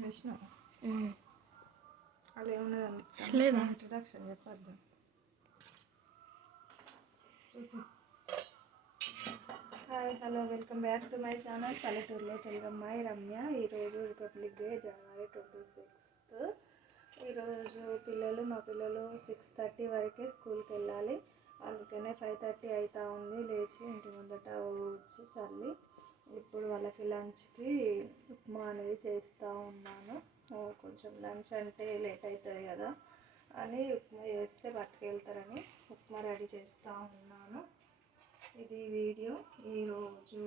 చూసినావా అలా ఏమున్నదండి లేదా ఇంట్రడక్షన్ చెప్పద్దు. Hi hello welcome back to my channel పల్లెటూరులో తెలుగమ్మాయి రమ్య. ఈరోజు రిపబ్లిక్ డే జనవరి 26. ఈరోజు మా పిల్లలు 6:30 వరకే స్కూల్కి వెళ్ళాలి. అందుకనే 5:30 అవుతా ఉంది. లేచి ఇంటి ముందట ఊడ్చి చల్లి ఇప్పుడు వాళ్ళకి లంచ్కి ఉప్మా అనేది చేస్తూ ఉన్నాను. కొంచెం లంచ్ అంటే లేట్ అవుతుంది కదా అని ఉప్మా చేస్తే పట్టుకెళ్తారని ఉప్మా రెడీ చేస్తూ ఉన్నాను. ఇది వీడియో. ఈరోజు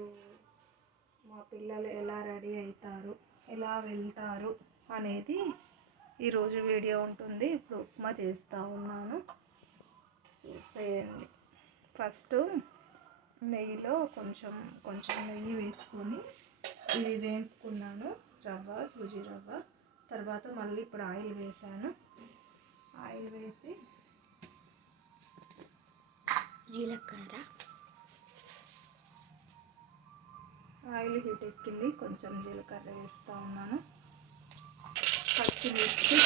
మా పిల్లలు ఎలా రెడీ అవుతారు, ఎలా వెళ్తారు అనేది ఈరోజు వీడియో ఉంటుంది. ఇప్పుడు ఉప్మా చేస్తూ ఉన్నాను, చూసేయండి. ఫస్ట్ నెయ్యిలో కొంచెం నెయ్యి వేసుకొని ఇది వేపుకున్నాను, సూజీ రవ్వ. తర్వాత మళ్ళీ ఇప్పుడు ఆయిల్ వేసాను. ఆయిల్ వేసి జీలకర్ర, ఆయిల్ హీట్ ఎక్కింది, కొంచెం జీలకర్ర వేస్తూ ఉన్నాను. పచ్చిమిర్చి,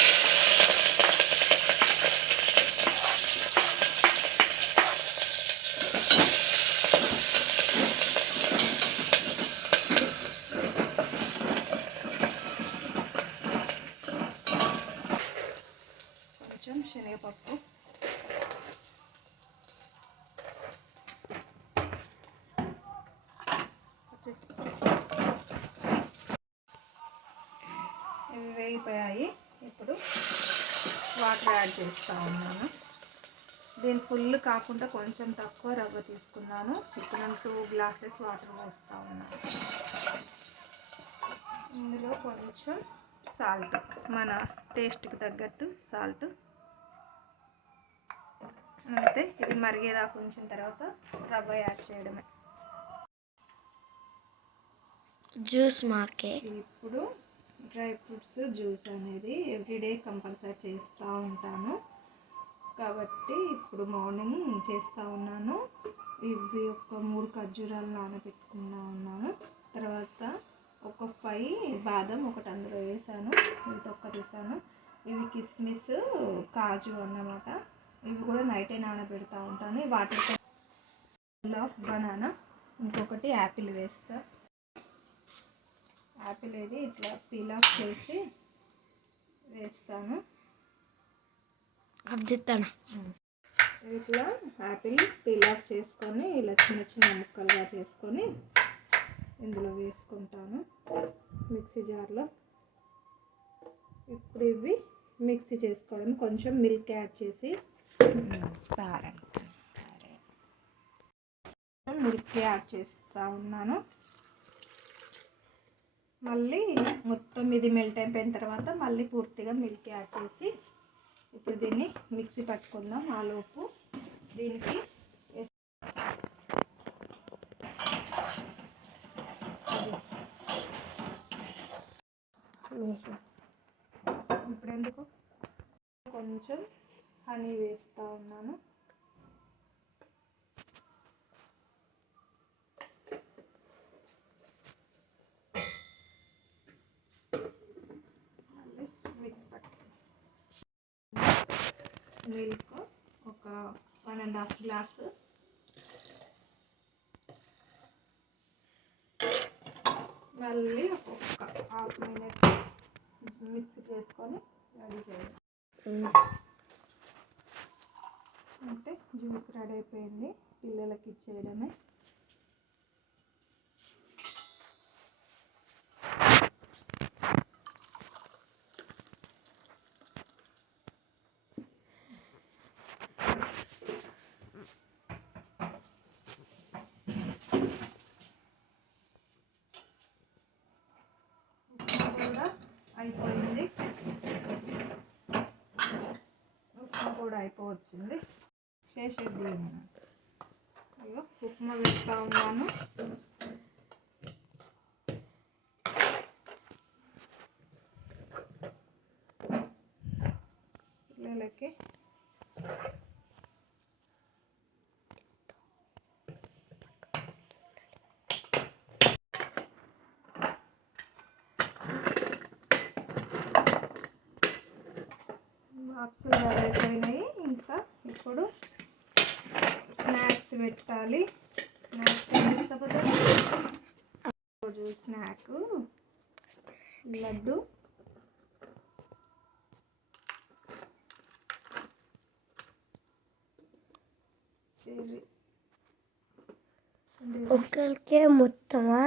కొంచెం శనగపప్పు, ఇవి వేగిపోయాయి. ఇప్పుడు వాటర్ యాడ్ చేస్తూ ఉన్నాను. దీని ఫుల్ కాకుండా కొంచెం తక్కువ రవ్వ తీసుకున్నాను. ఇప్పుడు నేను 2 గ్లాసెస్ వాటర్ పోస్తూ ఉన్నాను. ఇందులో కొంచెం సాల్ట్, మన టేస్ట్కి తగ్గట్టు సాల్ట్. అయితే ఇది మరిగేదాకా ఉంచిన తర్వాత రవ్వ యాడ్ చేయడమే. జ్యూస్ మాకే ఇప్పుడు డ్రై ఫ్రూట్స్ జ్యూస్ అనేది ఎవ్రీడే కంపల్సరీ చేస్తూ ఉంటాను కాబట్టి ఇప్పుడు మార్నింగ్ చేస్తూ ఉన్నాను. ఇవి ఒక 3 ఖర్జూరాలు నానబెట్టుకున్నా ఉన్నాను. తర్వాత ఒక 5 బాదం ఒకటి అందులో వేసాను, ఇవి తొక్క తీసాను. ఇవి కిస్మిస్, కాజు అన్నమాట. ఇవి కూడా నైటే నానబెడతా ఉంటాను. వాటర్ ఆఫ్ బనానా, ఇంకొకటి యాపిల్ వేస్తా. యాపిల్ ఇది ఇట్లా పీల్ ఆఫ్ చేసి వేస్తాను. ఇట్లా యాపిల్ పీల్ ఆఫ్ చేసుకొని ఇలా చిన్న చిన్న ముక్కలుగా చేసుకొని ఇందులో వేసుకుంటాను మిక్సీ జార్లో. ఇప్పుడు ఇవి మిక్సీ చేసుకోవడం, కొంచెం మిల్క్ యాడ్ చేసి మిల్క్ యాడ్ చేస్తూ ఉన్నాను. మళ్ళీ మొత్తం ఇది మెల్ట్ అయిపోయిన తర్వాత మళ్ళీ పూర్తిగా మిల్క్ యాడ్ చేసి ఇప్పుడు దీన్ని మిక్సీ పట్టుకుందాం. ఆలోపు దీనికి ఇప్పుడు ఎందుకు కొంచెం హనీ వేస్తూ ఉన్నాను. మిల్క్ ఒక 1.5 గ్లాసు, మళ్ళీ ఒక హాఫ్ మినిట్ మిక్సీ చేసుకొని రెడీ చేయాలి. అంటే జ్యూస్ రెడీ అయిపోయింది, పిల్లలకి ఇచ్చేయడమే. అయిపోయింది, ఉప్మా కూడా అయిపోవచ్చింది. చేసేది అయ్యో ఉప్మా వేస్తూ ఉన్నాను. పిల్లలకి బాక్సులు రెడీ అయిపోయినాయి. ఇంకా ఇప్పుడు స్నాక్స్ పెట్టాలి. స్నాక్స్ ఏం తీసుకపోతే రోజు స్నాక్ లడ్డు, చెర్రీ. ఒక్కరికే మొత్తమా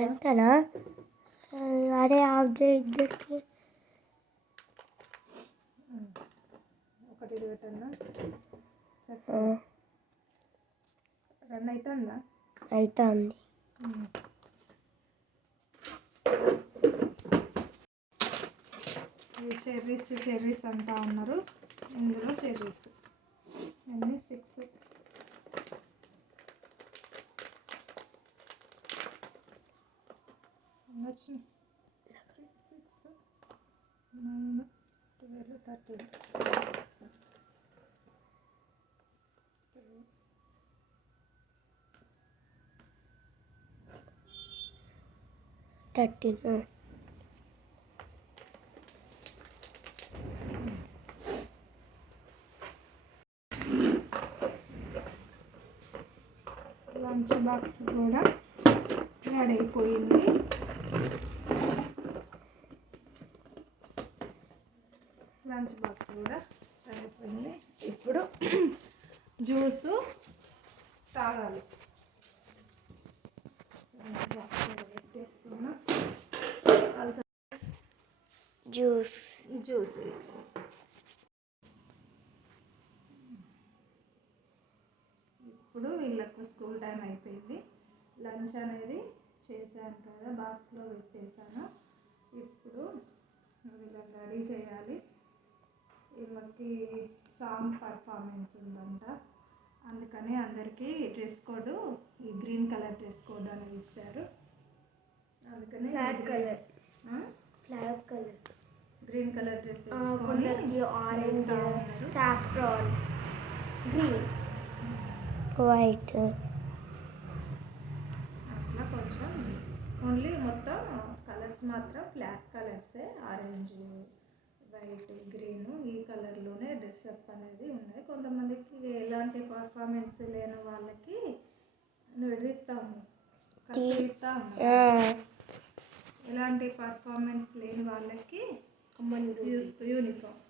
అంతనా? అరే ఇద్దరికి ఒకటి ఇది పెట్టన్నా రన్ అవుతుందా? అవుతుంది. చెర్రీస్ అంటా ఉన్నారు. ఇందులో చెర్రీస్ అన్నీ 6 వచ్చినాయి. 6, 9, 12, 13. 13. లంచ్ బాక్స్ కూడా రెడీ అయిపోయింది. లంచ్ బాక్స్ కూడా రెడీ అయిపోయింది. ఇప్పుడు జ్యూసు తాగాలి. లంచ్ బాక్స్ కూడా పెట్టేస్తున్నా. జ్యూస్ ఇప్పుడు వీళ్ళకు స్కూల్ టైం అయిపోయింది. లంచ్ అనేది చేశాను కదా, బాక్స్లో పెట్టేశాను. ఇప్పుడు వీళ్ళకి రెడీ చేయాలి. వీళ్ళకి సాంగ్ పర్ఫార్మెన్స్ ఉందంట. అందుకని అందరికీ డ్రెస్ కోడ్ ఈ గ్రీన్ కలర్ డ్రెస్ కోడ్ అనేది ఇచ్చారు. అందుకని flag colour green colour dress కొందరికి ఆరెంజ్, సాఫ్రాన్, గ్రీన్, వైట్ అట్లా కొంచెం ఓన్లీ మొత్తం కలర్స్ మాత్రం ఫ్లాగ్ కలర్సే, ఆరెంజ్, వైట్, గ్రీన్ ఈ కలర్లోనే డ్రెస్అప్ అనేది ఉన్నాయి. కొంతమందికి ఎలాంటి పర్ఫార్మెన్స్ లేని వాళ్ళకి ఇస్తాము, ఎలాంటి పర్ఫార్మెన్స్ లేని వాళ్ళకి యూనిఫామ్.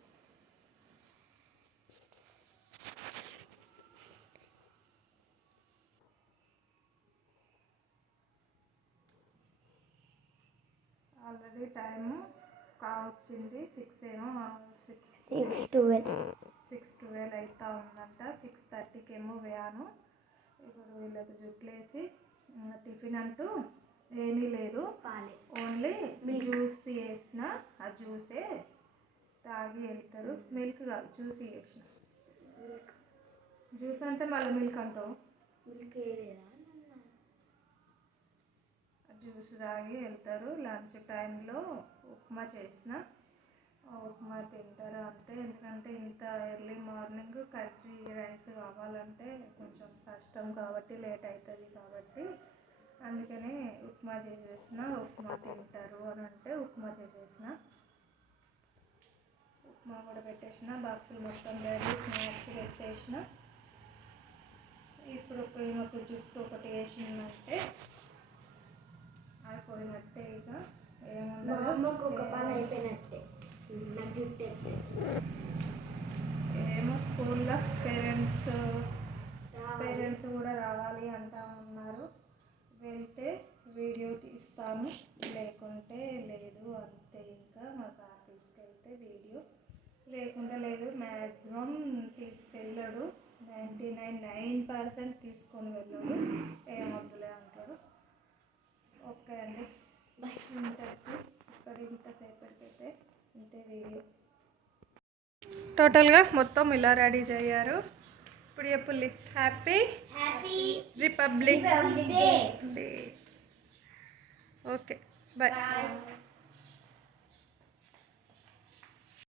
ఆల్రెడీ టైము కావచ్చింది 6:12 అవుతా ఉందంట. 6:30కి ఏమో వ్యాను. ఇప్పుడు వీళ్ళకి జుట్లేసి టిఫిన్ అంటూ ఏమీ లేదు, ఓన్లీ జ్యూస్ వేసిన ఆ జ్యూసే తాగి వెళ్తారు. మిల్క్ కాదు, జ్యూస్ వేసిన. జ్యూస్ అంటే మళ్ళీ మిల్క్ అంటావు. జ్యూస్ తాగి వెళ్తారు. లంచ్ టైంలో ఉప్మా చేసిన, ఉప్మా తింటారు అంతే. ఎందుకంటే ఇంత ఎర్లీ మార్నింగ్ కర్రీ రైస్ కావాలంటే కొంచెం కష్టం కాబట్టి లేట్ అవుతుంది కాబట్టి అందుకని ఉప్మా చేసేసిన. ఉప్మా తింటారు అని అంటే ఉప్మా చేసేసిన. ఉప్మా కూడా పెట్టేసిన. బాక్సులు మొత్తం రెడీ, స్నాక్స్ పెట్టేసిన. ఇప్పుడు ఈమెకు జుట్టు ఒకటి వేసిందంటే అయిపోయినట్టే. ఇక అమ్మకు ఒక పని అయిపోయినట్టే. ఏమో స్కూల్లో పేరెంట్స్ కూడా రావాలి అంటా ఉన్నారు. వెళ్తే వీడియో తీస్తాను, లేకుంటే లేదు అంతే. ఇంకా మా సార్ తీసుకెళ్తే వీడియో, లేకుంటే లేదు. మ్యాక్సిమం తీసుకెళ్ళాడు. 99% తీసుకొని వెళ్ళాడు. ఏమొద్దులే అంటాడు. ఓకే అండి, ఇంతకి ఇక్కడ ఇంతసేపటికైతే ఇంతే వీడియో. టోటల్గా మొత్తం ఇలా రెడీ చేయారు. ఇప్పుడు చెప్పుల్లి happy republic day. Okay, bye.